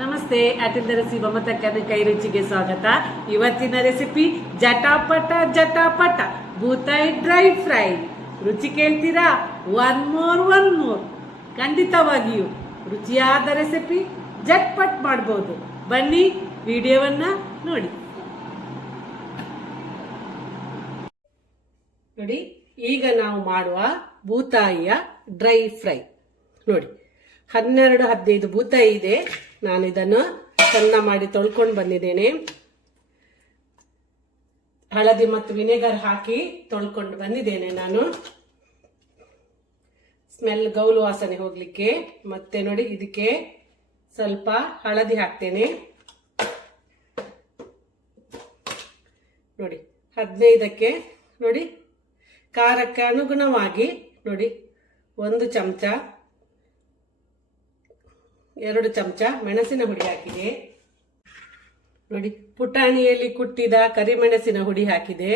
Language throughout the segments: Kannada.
ನಮಸ್ತೆ ಅಟಿಲ್ ರೆಸಿ ಮಮತಕ್ಕನ ಕೈ ರುಚಿಗೆ ಸ್ವಾಗತ. ಇವತ್ತಿನ ರೆಸಿಪಿ ಜಟಾಪಟ ಜಟಾಪಟ, ಬೂತಾಯಿ ಡ್ರೈ ಫ್ರೈ ರುಚಿ ಕೇಳ್ತೀರಾ? ಒನ್ ಮೋರ್ ಒನ್ ಮೋರ್ ಖಂಡಿತವಾಗಿಯೂ ರುಚಿಯಾದ ರೆಸಿಪಿ ಜಟ್ಪಟ್ ಮಾಡ್ಬೋದು. ಬನ್ನಿ, ವಿಡಿಯೋವನ್ನ ನೋಡಿ. ನೋಡಿ, ಈಗ ನಾವು ಮಾಡುವ ಬೂತಾಯಿಯ ಡ್ರೈ ಫ್ರೈ ನೋಡಿ. ಹನ್ನೆರಡು ಹದಿನೈದು ಭೂತ ಇದೆ. ನಾನು ಇದನ್ನು ಚೆನ್ನ ಮಾಡಿ ತೊಳ್ಕೊಂಡು ಬಂದಿದ್ದೇನೆ. ಹಳದಿ ಮತ್ತು ವಿನೆಗರ್ ಹಾಕಿ ತೊಳ್ಕೊಂಡು ಬಂದಿದ್ದೇನೆ ನಾನು. ಸ್ಮೆಲ್ ಗೌಲು ವಾಸನೆ ಹೋಗ್ಲಿಕ್ಕೆ. ಮತ್ತೆ ನೋಡಿ, ಇದಕ್ಕೆ ಸ್ವಲ್ಪ ಹಳದಿ ಹಾಕ್ತೇನೆ. ನೋಡಿ, ಹದಿನೈದಕ್ಕೆ ನೋಡಿ, ಖಾರಕ್ಕೆ ಅನುಗುಣವಾಗಿ ನೋಡಿ, ಒಂದು ಚಮಚ ಎರಡು ಚಮಚ ಮೆಣಸಿನ ಹುಡಿ ಹಾಕಿದೆ. ನೋಡಿ, ಪುಟಾಣಿಯಲ್ಲಿ ಕುಟ್ಟಿದ ಕರಿಮೆಣಸಿನ ಹುಡಿ ಹಾಕಿದೆ.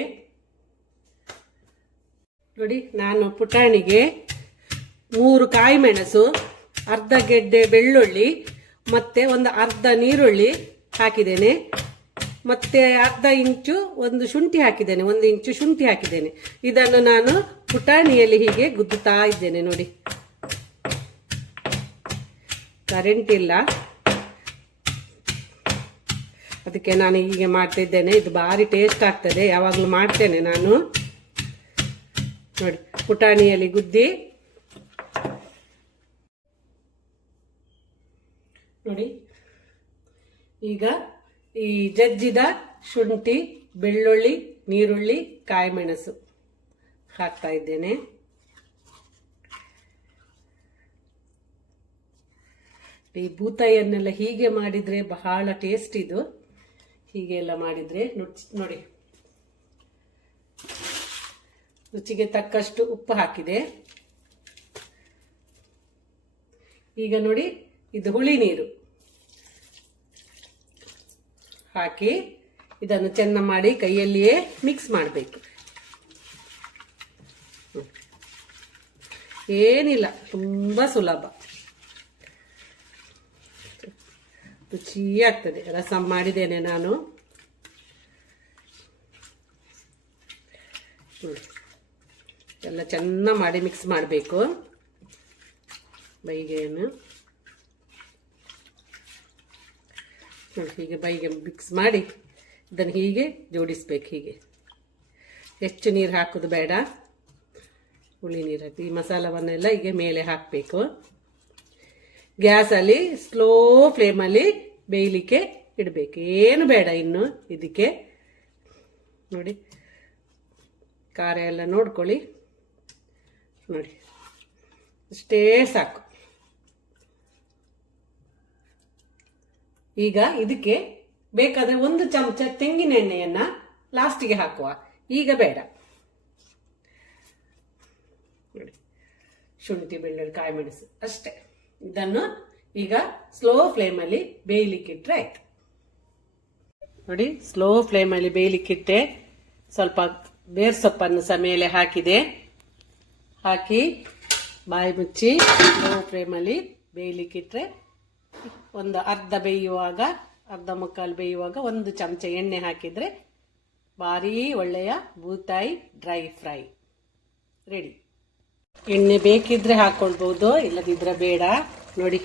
ನೋಡಿ, ನಾನು ಪುಟಾಣಿಗೆ ಮೂರು ಕಾಯಿ ಮೆಣಸು, ಅರ್ಧ ಗೆಡ್ಡೆ ಬೆಳ್ಳುಳ್ಳಿ, ಮತ್ತೆ ಒಂದು ಅರ್ಧ ನೀರುಳ್ಳಿ ಹಾಕಿದ್ದೇನೆ. ಮತ್ತೆ ಅರ್ಧ ಇಂಚು ಒಂದು ಶುಂಠಿ ಹಾಕಿದ್ದೇನೆ, ಒಂದು ಇಂಚು ಶುಂಠಿ ಹಾಕಿದ್ದೇನೆ. ಇದನ್ನು ನಾನು ಪುಟಾಣಿಯಲ್ಲಿ ಹೀಗೆ ಗುದ್ದುತ್ತಾ ಇದ್ದೇನೆ, ನೋಡಿ. ಕರೆಂಟ್ ಇಲ್ಲ. ಅದಕ್ಕೆ ನಾನು ಹೀಗೆ ಮಾಡ್ತಿದ್ದೇನೆ. ಇದು ಭಾರಿ ಟೇಸ್ಟ್ ಆಗ್ತದೆ. ಯಾವಾಗಲೂ ಮಾಡ್ತೇನೆ ನಾನು. ನೋಡಿ, ಪುಟಾಣಿಯಲ್ಲಿ ಗುದ್ದಿ. ನೋಡಿ, ಈಗ ಈ ಜಜ್ಜಿದ ಶುಂಠಿ, ಬೆಳ್ಳುಳ್ಳಿ, ನೀರುಳ್ಳಿ, ಕಾಯಿಮೆಣಸು ಹಾಕ್ತಾ ಇದ್ದೇನೆ. ಈ ಬೂತಾಯಿಯನ್ನೆಲ್ಲ ಹೀಗೆ ಮಾಡಿದ್ರೆ ಬಹಳ ಟೇಸ್ಟ್ ಇದು. ಹೀಗೆ ಎಲ್ಲ ಮಾಡಿದ್ರೆ ನೋಡಿ. ರುಚಿಗೆ ತಕ್ಕಷ್ಟು ಉಪ್ಪು ಹಾಕಿದೆ. ಈಗ ನೋಡಿ, ಇದು ಹುಳಿ ನೀರು. ಹಾಕಿ ಇದನ್ನು ಚೆನ್ನ ಮಾಡಿ ಕೈಯಲ್ಲಿಯೇ ಮಿಕ್ಸ್ ಮಾಡಬೇಕು. ಏನಿಲ್ಲ, ತುಂಬ ಸುಲಭ. ರುಚಿ ಆಗ್ತದೆ ರಸಂ ಮಾಡಿದ್ದೇನೆ ನಾನು. ಎಲ್ಲ ಚೆನ್ನಾಗಿ ಮಾಡಿ ಮಿಕ್ಸ್ ಮಾಡಬೇಕು. ಬೈಗೆಯನ್ನು ಹೀಗೆ ಬೈಗೆ ಮಿಕ್ಸ್ ಮಾಡಿ ಇದನ್ನು ಹೀಗೆ ಜೋಡಿಸ್ಬೇಕು ಹೀಗೆ. ಹೆಚ್ಚು ನೀರು ಹಾಕೋದು ಬೇಡ. ಹುಳಿ ನೀರು ಹಾಕಿ ಈ ಮಸಾಲವನ್ನೆಲ್ಲ ಹೀಗೆ ಮೇಲೆ ಹಾಕಬೇಕು. ಗ್ಯಾಸಲ್ಲಿ ಸ್ಲೋ ಫ್ಲೇಮಲ್ಲಿ ಬೇಯಲಿಕ್ಕೆ ಇಡಬೇಕು. ಏನು ಬೇಡ ಇನ್ನು ಇದಕ್ಕೆ. ನೋಡಿ, ಖಾರ ಎಲ್ಲ ನೋಡ್ಕೊಳ್ಳಿ. ನೋಡಿ, ಅಷ್ಟೇ ಸಾಕು. ಈಗ ಇದಕ್ಕೆ ಬೇಕಾದ್ರೆ ಒಂದು ಚಮಚ ತೆಂಗಿನ ಎಣ್ಣೆಯನ್ನ ಲಾಸ್ಟಿಗೆ ಹಾಕುವ. ಈಗ ಬೇಡ. ನೋಡಿ, ಶುಂಠಿ ಬೆಳ್ಳುಳ್ಳಿ ಕಾಯಿ ಮೆಣಸು, ಅಷ್ಟೇ. ಇದನ್ನು ಈಗ ಸ್ಲೋ ಫ್ಲೇಮಲ್ಲಿ ಬೇಯಲಿಕ್ಕಿಟ್ರೆ ಆಯ್ತು. ನೋಡಿ ಸ್ಲೋ ಫ್ಲೇಮಲ್ಲಿ ಬೇಯಲಿಕ್ಕಿಟ್ಟೆ ಸ್ವಲ್ಪ ಬೇರ್ ಸೊಪ್ಪನ್ನು ಸಹ ಮೇಲೆ ಹಾಕಿದೆ. ಹಾಕಿ ಬಾಯಿ ಮುಚ್ಚಿ ಸ್ಲೋ ಫ್ಲೇಮಲ್ಲಿ ಬೇಯಲಿಕ್ಕಿಟ್ರೆ ಒಂದು ಅರ್ಧ ಬೇಯುವಾಗ, ಅರ್ಧ ಮುಕ್ಕಾಲು ಬೇಯುವಾಗ ಒಂದು ಚಮಚ ಎಣ್ಣೆ ಹಾಕಿದರೆ ಭಾರೀ ಒಳ್ಳೆಯ ಬೂತಾಯಿ ಡ್ರೈ ಫ್ರೈ. ರೆಡಿ. ಎಣ್ಣೆ ಬೇಕಿದ್ರೆ ಹಾಕೊಳ್ಬಹುದು ಇಲ್ಲದಿದ್ರೆ ಬೇಡ. ನೋಡಿ.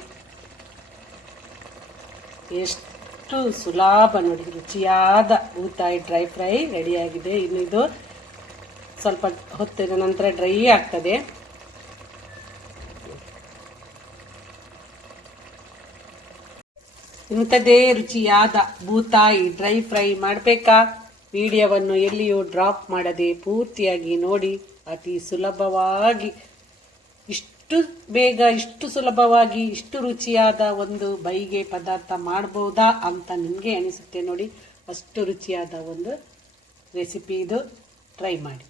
ಎಷ್ಟು ಸುಲಭ ನೋಡಿ, ರುಚಿಯಾದ ಊತಾಯಿ ಡ್ರೈ ಫ್ರೈ ರೆಡಿಯಾಗಿದೆ ಇನ್ನು ಇದು ಸ್ವಲ್ಪ ಹೊತ್ತಿನ ನಂತರ ಡ್ರೈ ಆಗ್ತದೆ. ಇಂಥದೇ ರುಚಿಯಾದ ಬೂತಾಯಿ ಡ್ರೈ ಫ್ರೈ ಮಾಡಬೇಕಾ? ವಿಡಿಯೋವನ್ನು ಎಲ್ಲಿಯೂ ಡ್ರಾಪ್ ಮಾಡದೆ ಪೂರ್ತಿಯಾಗಿ ನೋಡಿ. ಅತಿ ಸುಲಭವಾಗಿ, ಇಷ್ಟು ಬೇಗ, ಇಷ್ಟು ಸುಲಭವಾಗಿ, ಇಷ್ಟು ರುಚಿಯಾದ ಒಂದು ಬೈಗೆ ಪದಾರ್ಥ ಮಾಡ್ಬೋದಾ ಅಂತ ನಿಮಗೆ ಅನಿಸುತ್ತೆ ನೋಡಿ. ಅಷ್ಟು ರುಚಿಯಾದ ಒಂದು ರೆಸಿಪಿ ಇದು. ಟ್ರೈ ಮಾಡಿ.